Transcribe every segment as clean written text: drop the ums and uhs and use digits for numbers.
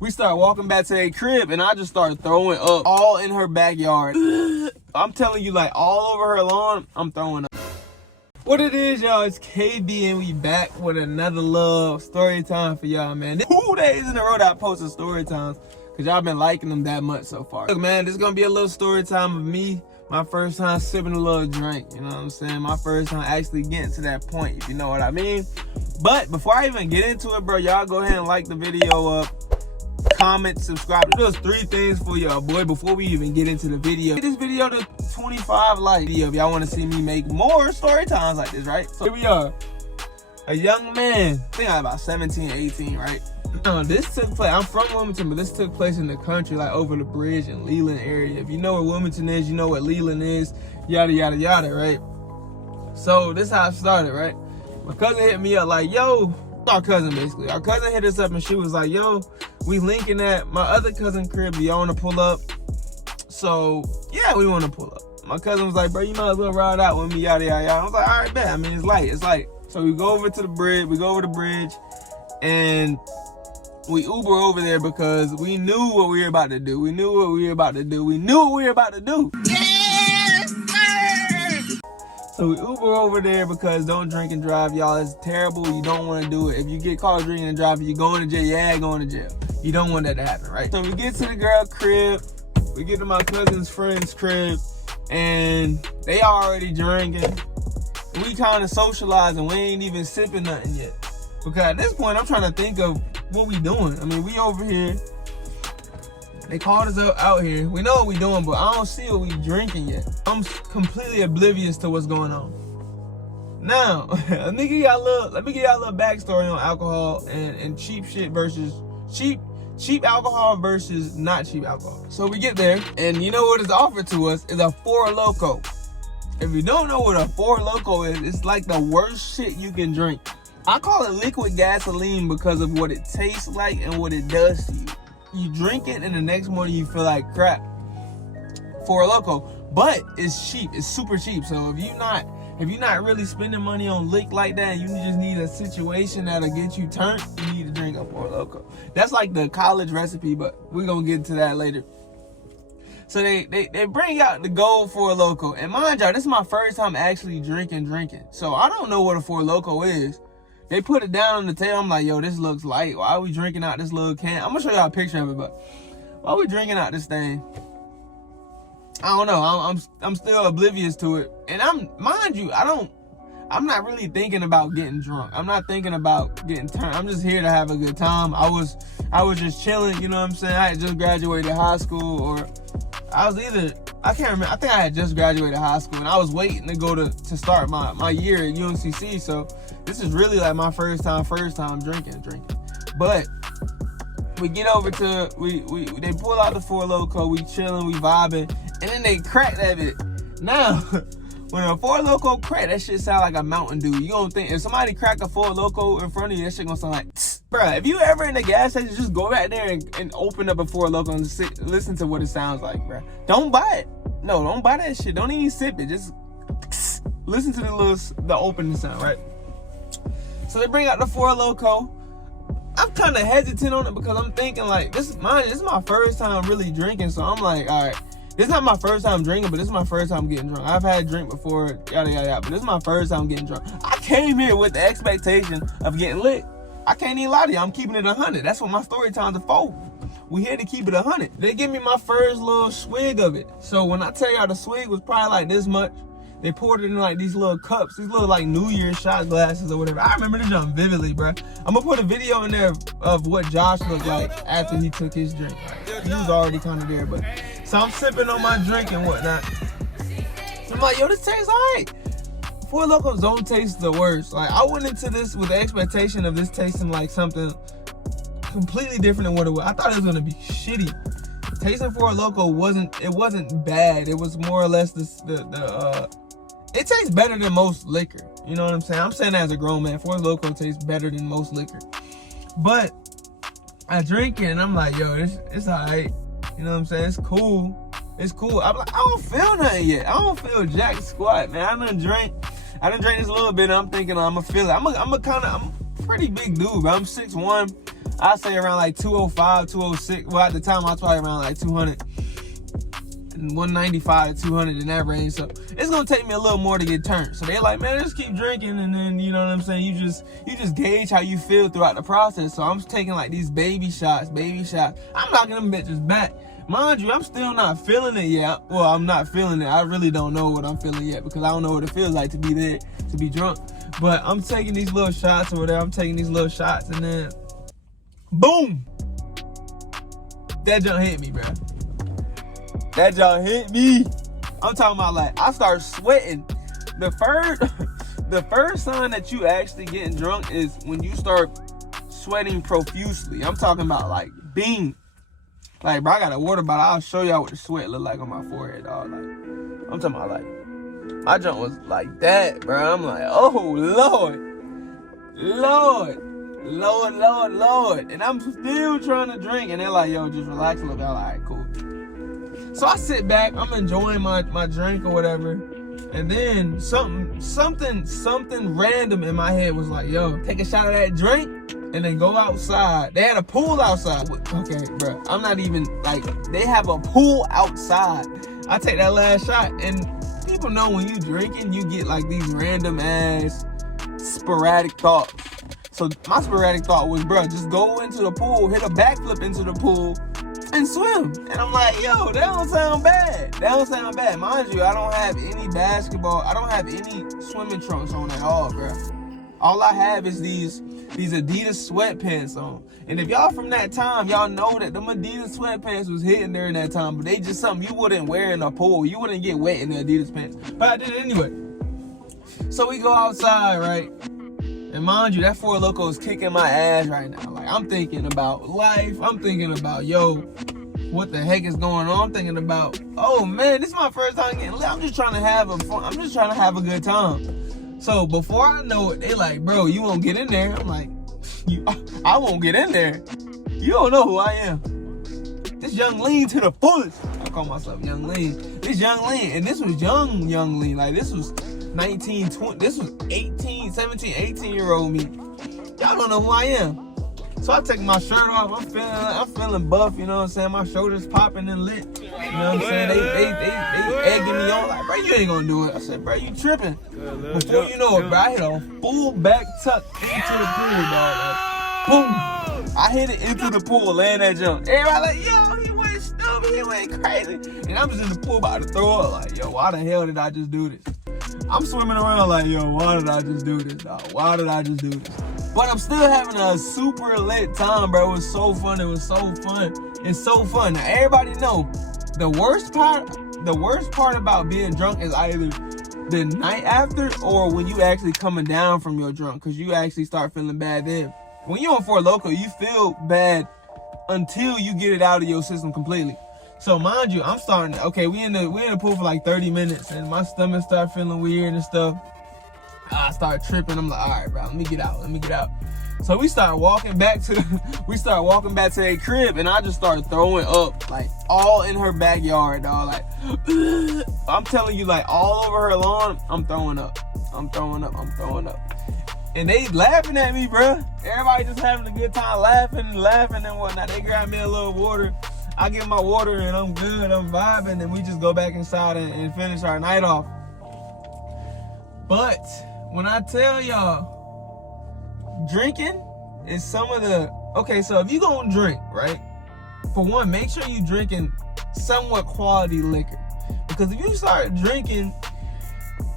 We started walking back to their crib, and I just started throwing up all in her backyard. I'm telling you, like, all over her lawn, I'm throwing up. What it is, y'all, it's KB, and we back with another little story time for y'all, man. 2 days in a row that I posted story times, because y'all been liking them that much so far. Look, man, this is going to be a little story time of me, my first time sipping a little drink, you know what I'm saying? My first time actually getting to that point, if you know what I mean. But before I even get into it, bro, y'all go ahead and like the video up. Comment, subscribe. There's 3 things for y'all, boy, before we even get into the video. Get this video to 25 likes if y'all want to see me make more story times like this, right? So here we are. A young man, I think I'm about 17, 18, right? Now, this took place, I'm from Wilmington, but this took place in the country, like over the bridge in Leland area. If you know where Wilmington is, you know what Leland is, yada, yada, yada, right? So this is how it started, right? My cousin hit me up like, yo, our cousin basically. Our cousin hit us up and she was like, yo, we linking at my other cousin crib. Do y'all want to pull up? So, yeah, we want to pull up. My cousin was like, bro, you might as well ride out with me, yada, yada, yada. I was like, all right, bet. I mean, it's light. So we go over to the bridge. We go over the bridge and we Uber over there because we knew what we were about to do. We knew what we were about to do. So we Uber over there because don't drink and drive, y'all. It's terrible. You don't want to do it. If you get caught drinking and driving, you're going to jail. Yeah, going to jail. You don't want that to happen, right? So we get to the girl crib. We get to my cousin's friend's crib. And they already drinking. We kind of socializing. We ain't even sipping nothing yet. Because at this point, I'm trying to think of what we doing. I mean, we over here. They called us out here. We know what we doing, but I don't see what we drinking yet. I'm completely oblivious to what's going on. Now, let me give y'all a little backstory on alcohol and cheap shit versus cheap alcohol versus not cheap alcohol. So we get there, and you know what is offered to us is a Four Loko. If you don't know what a Four Loko is, it's like the worst shit you can drink. I call it liquid gasoline because of what it tastes like and what it does to you. You drink it and the next morning you feel like crap. Four Loko, but it's cheap. It's super cheap. So if you're not really spending money on lick like that, and you just need a situation that'll get you turned, you need to drink a Four Loko. That's like the college recipe, but we're gonna get to that later. So they bring out the gold Four Loko, and mind y'all, this is my first time actually drinking. So I don't know what a Four Loko is. They put it down on the table. I'm like, yo, this looks light. Why are we drinking out this little can? I'm gonna show y'all a picture of it, but why are we drinking out this thing? I don't know. I'm still oblivious to it. And mind you, I'm not really thinking about getting drunk. I'm not thinking about getting turned. I'm just here to have a good time. I was just chilling, you know what I'm saying? I had just graduated high school, or I can't remember. I think I had just graduated high school, and I was waiting to go to start my year at UNCC. So this is really like my first time drinking. But we get over to they pull out the Four Loko, we chilling, we vibing, and then they crack that bit. Now, when a Four Loko crack, that shit sound like a Mountain Dew. You don't think if somebody crack a Four Loko in front of you, that shit gonna sound like tss. Bruh, if you ever in the gas station, just go back there and open up a Four Loko and listen to what it sounds like, bruh. Don't buy it. No, don't buy that shit. Don't even sip it. Just tss, listen to the opening sound, right? So they bring out the Four Loko. I'm kind of hesitant on it because I'm thinking like, this is my first time really drinking. So I'm like, all right, this is not my first time drinking, but this is my first time getting drunk. I've had a drink before, yada, yada, yada, but this is my first time getting drunk. I came here with the expectation of getting lit. I can't even lie to you. I'm keeping it 100. That's what my story times are for. We here to keep it 100. They give me my first little swig of it. So when I tell y'all the swig was probably like this much, they poured it in like these little cups, these little like New Year's shot glasses or whatever. I remember this jump vividly, bro. I'm gonna put a video in there of what Josh looked like after he took his drink. He was already kind of there, but so I'm sipping on my drink and whatnot. So I'm like, yo, this tastes alright. Four Lokos don't taste the worst. Like, I went into this with the expectation of this tasting like something completely different than what it was. I thought it was gonna be shitty. Tasting Four Loko wasn't bad. It was more or less it tastes better than most liquor. You know what I'm saying? I'm saying that as a grown man. Four Loko tastes better than most liquor. But I drink it and I'm like, yo, it's alright. You know what I'm saying? It's cool. I'm like, I don't feel nothing yet. I don't feel jack squat, man. I done drank this a little bit and I'm thinking I'm gonna feel it. I'm a pretty big dude, bro. I'm 6'1". I'd say around like 205, 206. Well, at the time, I was probably around like 200. 195 to 200 in that range. So it's gonna take me a little more to get turned. So they're like, man, just keep drinking, and then you know what I'm saying, you just gauge how you feel throughout the process. So I'm taking like these baby shots. I'm knocking them bitches back. Mind you, I'm still not feeling it yet. Well, I'm not feeling it. I really don't know what I'm feeling yet, because I don't know what it feels like to be there, to be drunk. But I'm taking these little shots or whatever. I'm taking these little shots, and then boom, that junk hit me, bro. That junk hit me. I'm talking about, like, I start sweating. The first sign that you actually getting drunk is when you start sweating profusely. I'm talking about like being, like, bro, I got a water bottle. I'll show y'all what the sweat look like on my forehead, dog. Like, I'm talking about, like, my junk was like that, bro. I'm like, oh Lord. And I'm still trying to drink, and they're like, yo, just relax a little bit. I'm like, all right, cool. So I sit back, I'm enjoying my drink or whatever, and then something random in my head was like, yo, take a shot of that drink and then go outside. They had a pool outside. Okay, bro, I'm not even, like, they have a pool outside. I take that last shot, and people know when you drinking, you get like these random ass sporadic thoughts. So my sporadic thought was, bro, just go into the pool, hit a backflip into the pool, and swim. And I'm like, yo, that don't sound bad. Mind you, I don't have any basketball. I don't have any swimming trunks on at all, bro. All I have is these Adidas sweatpants on. And if y'all from that time, y'all know that them Adidas sweatpants was hitting during that time. But they just something you wouldn't wear in a pool. You wouldn't get wet in the Adidas pants. But I did it anyway. So we go outside, right? And mind you, that Four Loko is kicking my ass right now. Like, I'm thinking about life. I'm thinking about, yo, what the heck is going on? I'm thinking about, oh man, this is my first time getting lit. I'm just trying to have a good time. So before I know it, they like, bro, you won't get in there. I'm like, I won't get in there. You don't know who I am. This Young Lean to the fullest. I call myself Young Lean. This Young Lean, and this was young Lean. Like, this was 19, 20, this was 18, 17, 18-year-old me. Y'all don't know who I am. So I take my shirt off. I'm feeling buff, you know what I'm saying? My shoulders popping and lit. You know what I'm saying? They egging me on, like, bro, you ain't gonna do it. I said, bro, you tripping. Before you know it, bro, I hit a full back tuck into the pool, dog. Like, boom. I hit it into the pool, laying that jump. Everybody like, yo, he went stupid, he went crazy. And I'm just in the pool about to throw up, like, yo, why the hell did I just do this? I'm swimming around like, yo, why did I just do this, dog? Why did I just do this? But I'm still having a super lit time, bro. It was so fun. It's so fun. Now, everybody know the worst part about being drunk is either the night after or when you actually coming down from your drunk, because you actually start feeling bad then. When you're on Four Loko, you feel bad until you get it out of your system completely. So mind you, I'm starting. Okay, we in the pool for like 30 minutes, and my stomach start feeling weird and stuff. I start tripping. I'm like, all right, bro, let me get out. So we start walking back to their crib, and I just started throwing up, like, all in her backyard, dog. Like, I'm telling you, like, all over her lawn, I'm throwing up. And they laughing at me, bro. Everybody just having a good time, laughing and whatnot. They grab me a little water. I get my water and I'm good, I'm vibing, and we just go back inside and finish our night off. But when I tell y'all, drinking is some of the, okay, so if you gonna drink, right? For one, make sure you drinking somewhat quality liquor. Because if you start drinking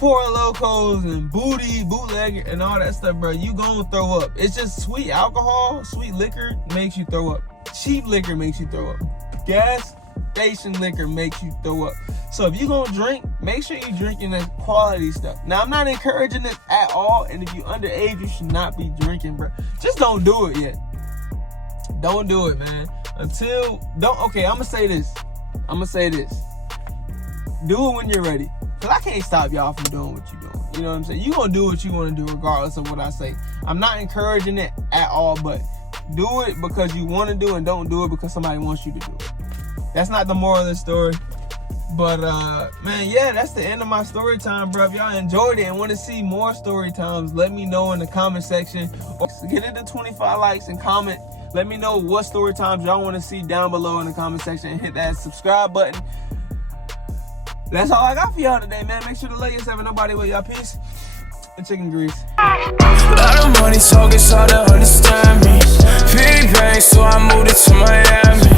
Four Lokos and bootleg and all that stuff, bro, you gonna throw up. It's just sweet alcohol, sweet liquor makes you throw up. Cheap liquor makes you throw up. Gas station liquor makes you throw up. So if you gonna drink, make sure you're drinking that quality stuff. Now, I'm not encouraging this at all, and if you're underage, you should not be drinking, bro. Just don't do it yet. Don't do it, man. Okay, I'm gonna say this. Do it when you're ready. Because I can't stop y'all from doing what you're doing. You know what I'm saying? You're gonna do what you wanna do regardless of what I say. I'm not encouraging it at all, but do it because you want to do it, and don't do it because somebody wants you to do it. That's not the moral of the story. But, man, yeah, that's the end of my story time, bro. If y'all enjoyed it and want to see more story times, let me know in the comment section. Or get it to 25 likes and comment. Let me know what story times y'all want to see down below in the comment section, and hit that subscribe button. That's all I got for y'all today, man. Make sure to love yourself and nobody with y'all. Peace and chicken grease. A lot of money talk, it's hard to understand me. Big bang, so I moved it to Miami.